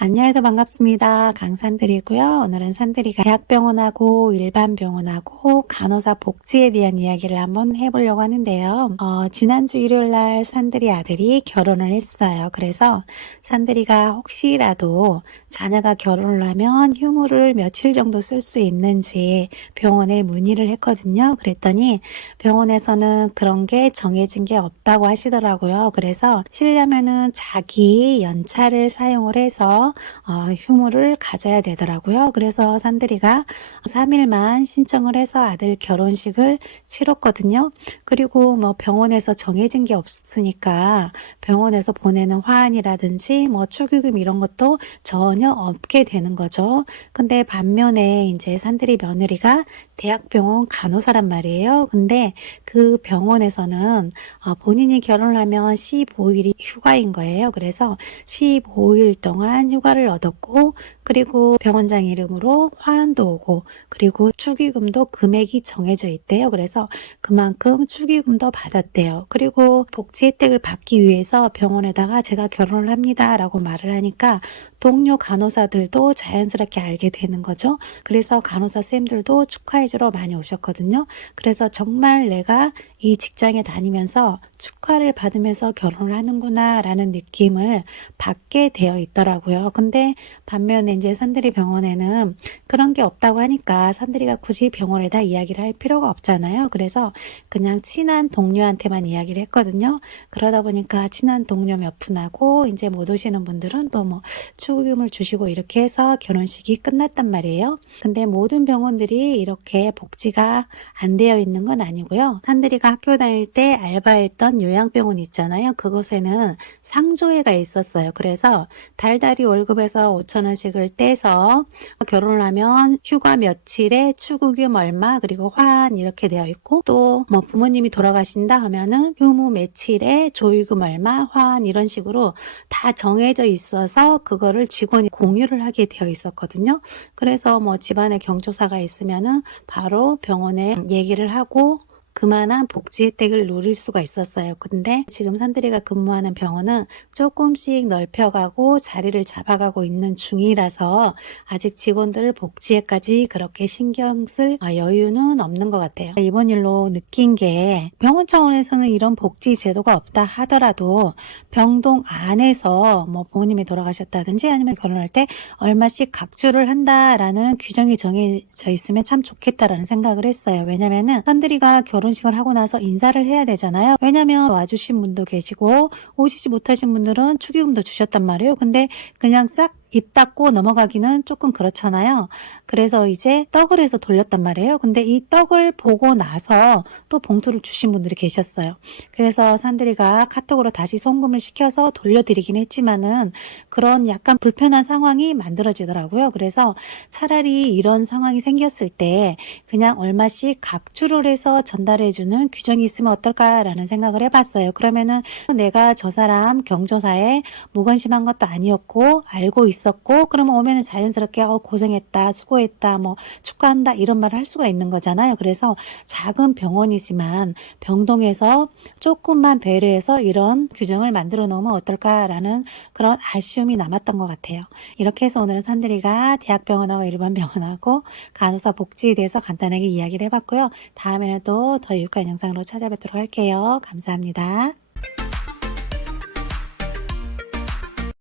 안녕해서 반갑습니다. 강산들이고요. 오늘은 산들이가 대학병원하고 일반 병원하고 간호사 복지에 대한 이야기를 한번 해보려고 하는데요. 지난주 일요일 날 산들이 아들이 결혼을 했어요. 그래서 산들이가 혹시라도 자녀가 결혼을 하면 휴무를 며칠 정도 쓸 수 있는지 병원에 문의를 했거든요. 그랬더니 병원에서는 그런 게 정해진 게 없다고 하시더라고요. 그래서 쉬려면은 자기 연차를 사용을 해서 휴무를 가져야 되더라고요. 그래서 산들이가 3일만 신청을 해서 아들 결혼식을 치렀거든요. 그리고 뭐 병원에서 정해진 게 없으니까 병원에서 보내는 화환이라든지 뭐 축의금 이런 것도 전혀 없게 되는 거죠. 근데 반면에 이제 산들이 며느리가 대학병원 간호사란 말이에요. 근데 그 병원에서는 본인이 결혼을 하면 15일이 휴가인 거예요. 그래서 15일 동안 휴가를 얻었고, 그리고 병원장 이름으로 화환도 오고, 그리고 축의금도 금액이 정해져 있대요. 그래서 그만큼 축의금도 받았대요. 그리고 복지 혜택을 받기 위해서 병원에다가 제가 결혼을 합니다 라고 말을 하니까 동료 간호사들도 자연스럽게 알게 되는 거죠. 그래서 간호사 쌤들도 축하해주러 많이 오셨거든요. 그래서 정말 내가 이 직장에 다니면서 축하를 받으면서 결혼을 하는구나 라는 느낌을 받게 되어 있더라고요. 근데 반면에 이제 산들이 병원에는 그런 게 없다고 하니까 산들이가 굳이 병원에다 이야기를 할 필요가 없잖아요. 그래서 그냥 친한 동료한테만 이야기를 했거든요. 그러다 보니까 친한 동료 몇 분하고 이제 못 오시는 분들은 또 뭐 축의금을 주시고 이렇게 해서 결혼식이 끝났단 말이에요. 근데 모든 병원들이 이렇게 복지가 안 되어 있는 건 아니고요. 산들이가 학교 다닐 때 알바했던 요양병원 있잖아요. 그곳에는 상조회가 있었어요. 그래서 달달이 월급에서 5,000원씩을 떼서 결혼을 하면 휴가 며칠에 축의금 얼마 그리고 화환 이렇게 되어 있고 또 뭐 부모님이 돌아가신다 하면은 휴무 며칠에 조의금 얼마 화환 이런 식으로 다 정해져 있어서 그거를 직원이 공유를 하게 되어 있었거든요. 그래서 뭐 집안에 경조사가 있으면은 바로 병원에 얘기를 하고 그만한 복지 혜택을 누릴 수가 있었어요. 근데 지금 산들이가 근무하는 병원은 조금씩 넓혀가고 자리를 잡아가고 있는 중이라서 아직 직원들 복지에까지 그렇게 신경 쓸 여유는 없는 것 같아요. 이번 일로 느낀 게 병원 차원에서는 이런 복지 제도가 없다 하더라도 병동 안에서 뭐 부모님이 돌아가셨다든지 아니면 결혼할 때 얼마씩 각주를 한다라는 규정이 정해져 있으면 참 좋겠다라는 생각을 했어요. 왜냐면은 산들이가 결혼식을 하고 나서 인사를 해야 되잖아요. 왜냐면 와주신 분도 계시고 오시지 못하신 분들은 축의금도 주셨단 말이에요. 근데 그냥 싹 입 닫고 넘어가기는 조금 그렇잖아요. 그래서 이제 떡을 해서 돌렸단 말이에요. 근데 이 떡을 보고 나서 또 봉투를 주신 분들이 계셨어요. 그래서 산들이가 카톡으로 다시 송금을 시켜서 돌려드리긴 했지만은 그런 약간 불편한 상황이 만들어지더라고요. 그래서 차라리 이런 상황이 생겼을 때 그냥 얼마씩 각주를 해서 전달해주는 규정이 있으면 어떨까라는 생각을 해봤어요. 그러면은 내가 저 사람 경조사에 무관심한 것도 아니었고 알고 있었고 그러면 오면은 자연스럽게 고생했다 수고했다 뭐 축하한다 이런 말을 할 수가 있는 거잖아요. 그래서 작은 병원이지만 병동에서 조금만 배려해서 이런 규정을 만들어 놓으면 어떨까라는 그런 아쉬움이 남았던 것 같아요. 이렇게 해서 오늘은 산들이가 대학병원하고 일반 병원하고 간호사 복지에 대해서 간단하게 이야기를 해봤고요. 다음에는 또 더 유익한 영상으로 찾아뵙도록 할게요. 감사합니다.